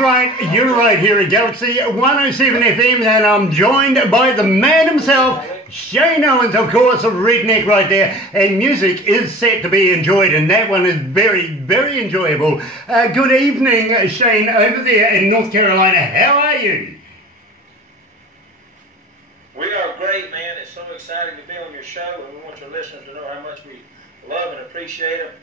right, you're right here at Galaxy 107 FM, and I'm joined by the man himself, Shane Owens, of course, a redneck right there, and music is set to be enjoyed, and that one is very, very enjoyable. Good evening, Shane, over there in North Carolina. How are you? We are great, man. It's so exciting to be on your show, and we want your listeners to know how much we love and appreciate them,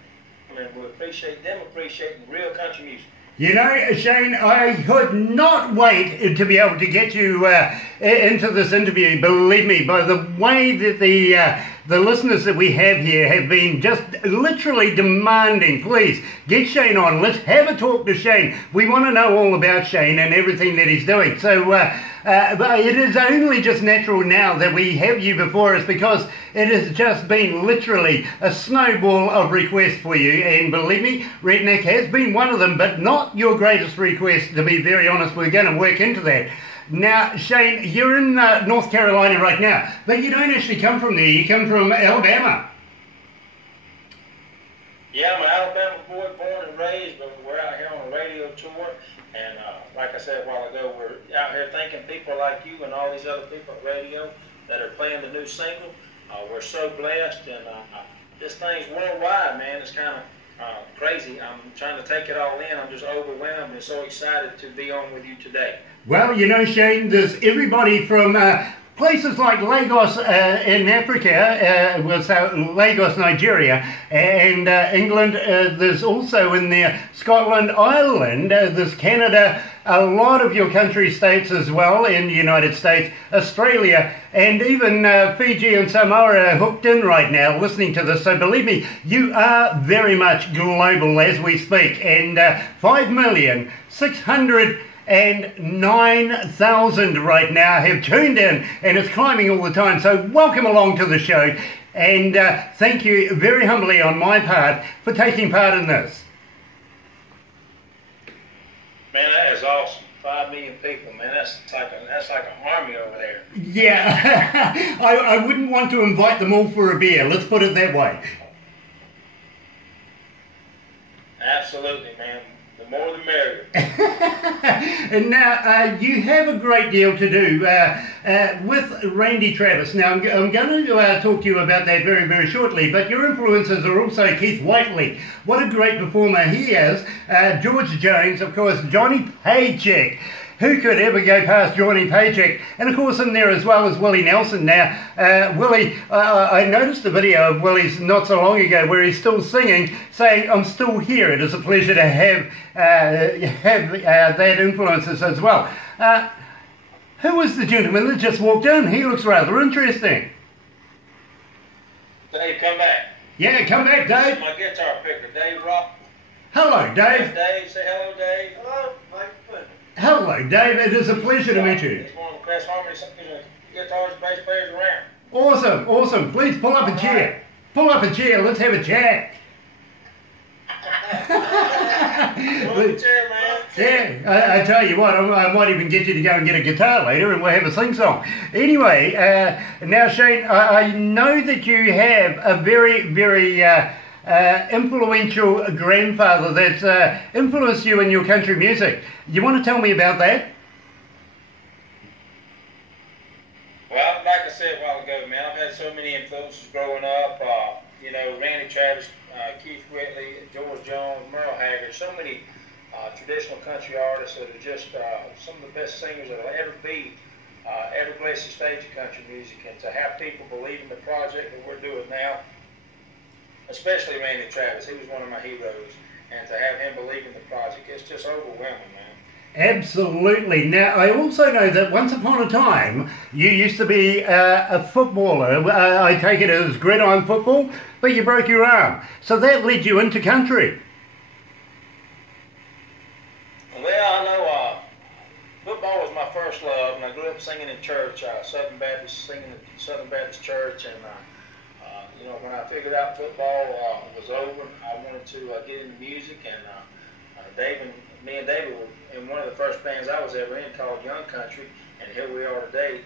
and we appreciate them appreciating real country music. You know, Shane, I could not wait to be able to get you into this interview. Believe me, by the way that the listeners that we have here have been just literally demanding, please, get Shane on. Let's have a talk to Shane. We want to know all about Shane and everything that he's doing. So but it is only just natural now that we have you before us, because it has just been literally a snowball of requests for you. And believe me, Redneck has been one of them, but not your greatest request, to be very honest. We're going to work into that. Now, Shane, you're in North Carolina right now, but you don't actually come from there. You come from Alabama. Yeah, I'm an Alabama boy, born and raised, but we're out here on a radio tour. And like I said a while ago, we're out here thanking people like you and all these other people at radio that are playing the new single. We're so blessed, and this thing's worldwide, man. It's kind of crazy. I'm trying to take it all in. I'm just overwhelmed and so excited to be on with you today. Well, you know, Shane, there's everybody from places like Lagos in Africa, Lagos, Nigeria, and England. There's also in there Scotland, Ireland, there's Canada, a lot of your country states as well in the United States, Australia, and even Fiji and Samoa are hooked in right now listening to this. So believe me, you are very much global as we speak. And 5,609,000 right now have tuned in, and it's climbing all the time. So welcome along to the show, and thank you very humbly on my part for taking part in this. Man, that is awesome. 5 million people, man. That's like an army over there. Yeah, I wouldn't want to invite them all for a beer. Let's put it that way. Absolutely, man. The more the merrier. And now you have a great deal to do with Randy Travis. Now I'm going to talk to you about that very, very shortly, but your influences are also Keith Whiteley. What a great performer he is. George Jones, of course, Johnny Paycheck. Who could ever go past Johnny Paycheck? And of course in there as well as Willie Nelson. Now, Willie, I noticed a video of Willie's not so long ago where he's still singing, saying, "I'm still here. It is a pleasure to have that influences as well." Who was the gentleman that just walked in? He looks rather interesting. Dave, come back. Yeah, come back, Dave. This is my guitar picker, Dave Rock. Hello, Dave. Dave, say hello, Dave. Hello, Mike. Hello, Dave. It is a pleasure to meet you. He's one of the best harmony guitars and bass players around. Awesome, awesome. Please pull up a chair. Pull up a chair. Let's have a chat. Pull up a chair, man. Yeah, I tell you what, I might even get you to go and get a guitar later and we'll have a sing-song. Anyway, now Shane, I know that you have a very, very influential grandfather that's influenced you in your country music. You want to tell me about that? Well, like I said a while ago, man, I've had so many influences growing up. You know, Randy Travis, Keith Whitley, George Jones, Merle Haggard, so many traditional country artists that are just some of the best singers that will ever be, ever grace the stage of country music. And to have people believe in the project that we're doing now, especially Randy Travis, he was one of my heroes, and to have him believe in the project, it's just overwhelming, man. Absolutely. Now, I also know that once upon a time, you used to be a footballer. I take it as gridiron football, but you broke your arm. So that led you into country. Well, I know football was my first love, and I grew up singing in church, Southern Baptist, singing at Southern Baptist Church, and you know, when I figured out football was over, I wanted to get into music, and me and David were in one of the first bands I was ever in called Young Country, and here we are today,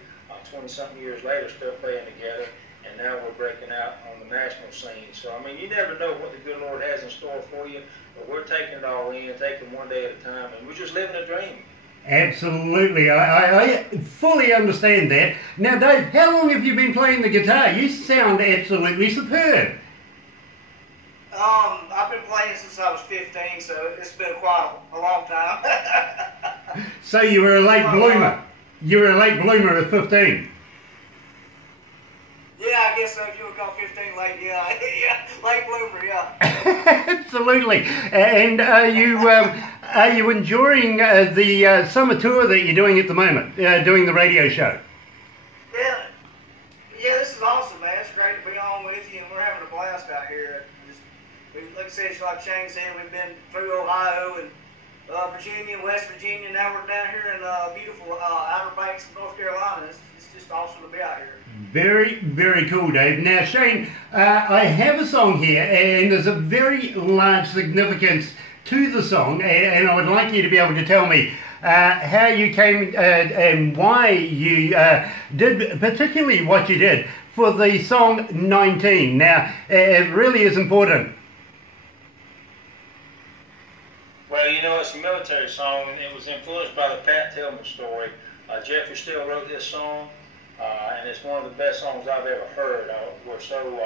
20-something years later, still playing together, and and now we're breaking out on the national scene. So, I mean, you never know what the good Lord has in store for you, but we're taking it all in, taking one day at a time, and we're just living a dream. Absolutely, I fully understand that. Now, Dave, how long have you been playing the guitar? You sound absolutely superb. I've been playing since I was 15, so it's been quite a long time. So you were a late bloomer. You were a late bloomer at 15. Yeah, I guess so. If you would call 15 late, yeah, yeah, late bloomer, yeah. Absolutely. And are you enjoying the summer tour that you're doing at the moment, doing the radio show? Yeah, this is awesome, man. It's great to be on with you, and we're having a blast out here. Like I said, it's like Shane said, we've been through Ohio and Virginia, West Virginia. Now we're down here in beautiful Outer Banks of North Carolina. It's just awesome to be out here. Very, very cool, Dave. Now, Shane, I have a song here, and there's a very large significance to the song, and I would like you to be able to tell me how you came and why you did particularly what you did for the song 19. Now, it really is important. Well, you know, it's a military song, and it was influenced by the Pat Tillman story. Jeffrey Steele wrote this song, and it's one of the best songs I've ever heard. We're so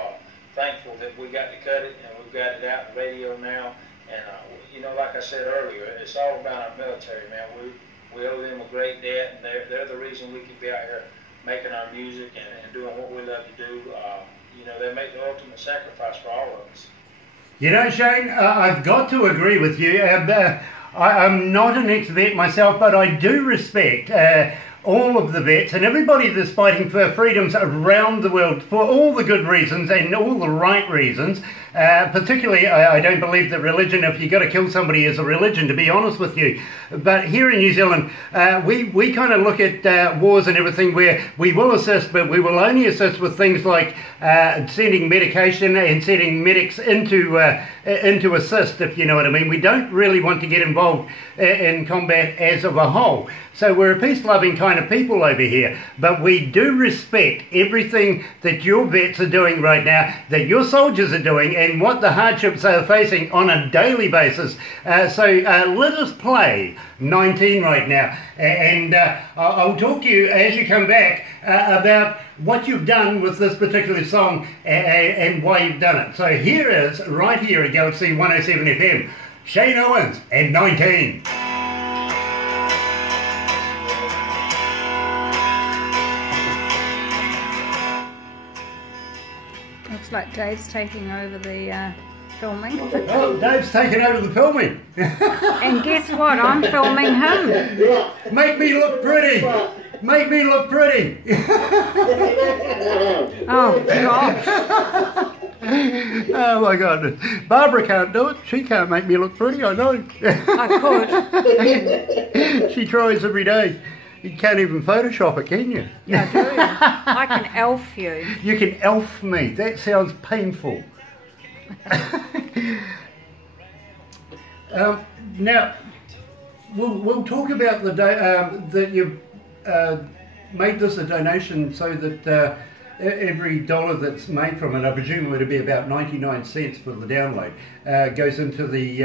thankful that we got to cut it, and we've got it out on the radio now. And, you know, like I said earlier, it's all about our military, man. We owe them a great debt, and they're the reason we can be out here making our music and doing what we love to do. You know, they make the ultimate sacrifice for all of us. You know, Shane, I've got to agree with you. I'm not an ex-vet myself, but I do respect all of the vets and everybody that's fighting for freedoms around the world for all the good reasons and all the right reasons. Particularly, I don't believe that religion, if you've got to kill somebody, is a religion, to be honest with you. But here in New Zealand, we kind of look at wars and everything where we will assist, but we will only assist with things like sending medication and sending medics into assist, if you know what I mean. We don't really want to get involved in combat as of a whole. So we're a peace-loving kind of people over here, but we do respect everything that your vets are doing right now, that your soldiers are doing, and what the hardships they are facing on a daily basis. So let us play 19 right now, and I'll talk to you as you come back about what you've done with this particular song and why you've done it. So here is, right here at Galaxy 107 FM, Shane Owens and 19. Looks like Dave's taking over the filming. Oh, Dave's taking over the filming. And guess what? I'm filming him. Make me look pretty. Make me look pretty. Oh, gosh. Oh, my God. Barbara can't do it. She can't make me look pretty, I know. I could. She tries every day. You can't even Photoshop it, can you? I do. I can elf you. You can elf me. That sounds painful. Now, we'll talk about the that you've made this a donation so that every dollar that's made from it, I presume it'll be about 99 cents for the download, goes into the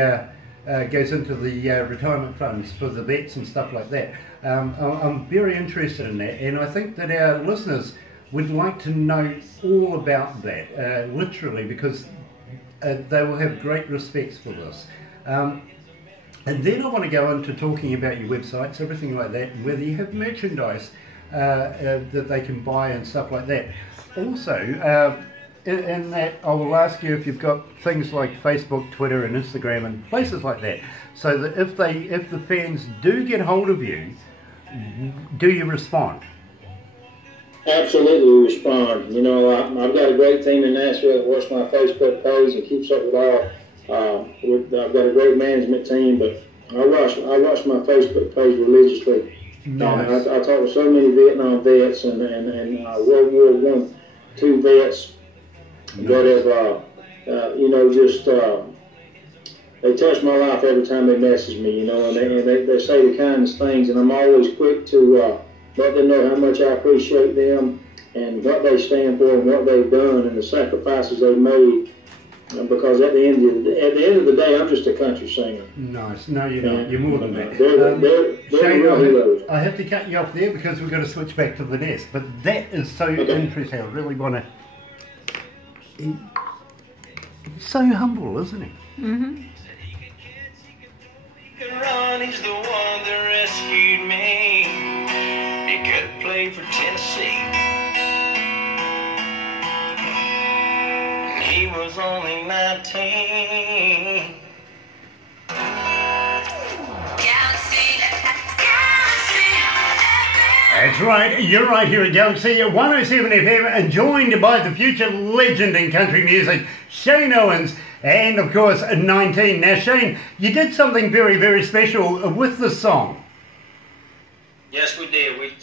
retirement funds for the vets and stuff like that. I'm very interested in that, and I think that our listeners would like to know all about that, literally, because they will have great respects for this. And then I want to go into talking about your websites, everything like that, and whether you have merchandise that they can buy and stuff like that. Also, in that, I will ask you if you've got things like Facebook, Twitter, and Instagram, and places like that, so that if the fans do get hold of you, do you respond? Absolutely, we respond. You know, I've got a great team in Nashville that works my Facebook page and keeps up with all. I've got a great management team, but I watch my Facebook page religiously. Nice. I talk to so many Vietnam vets and World War I, II vets that have, you know, just they touch my life every time they message me, you know, and they say the kindest things, and I'm always quick to let them know how much I appreciate them and what they stand for and what they've done and the sacrifices they've made. Because at the end of the day, I'm just a country singer. Nice. No, you're not. You're more than that. They're Shane, real heroes. I have to cut you off there because we've got to switch back to the desk. But that is so interesting. I really want to. He's so humble, isn't he? Mm-hmm. He could run, he's the one that rescued me. He could play for Tennessee. He was only 19. That's right, you're right here at Galaxy 107 FM and joined by the future legend in country music, Shane Owens, and of course 19. Now Shane, you did something very, very special with this song. Yes, we did. We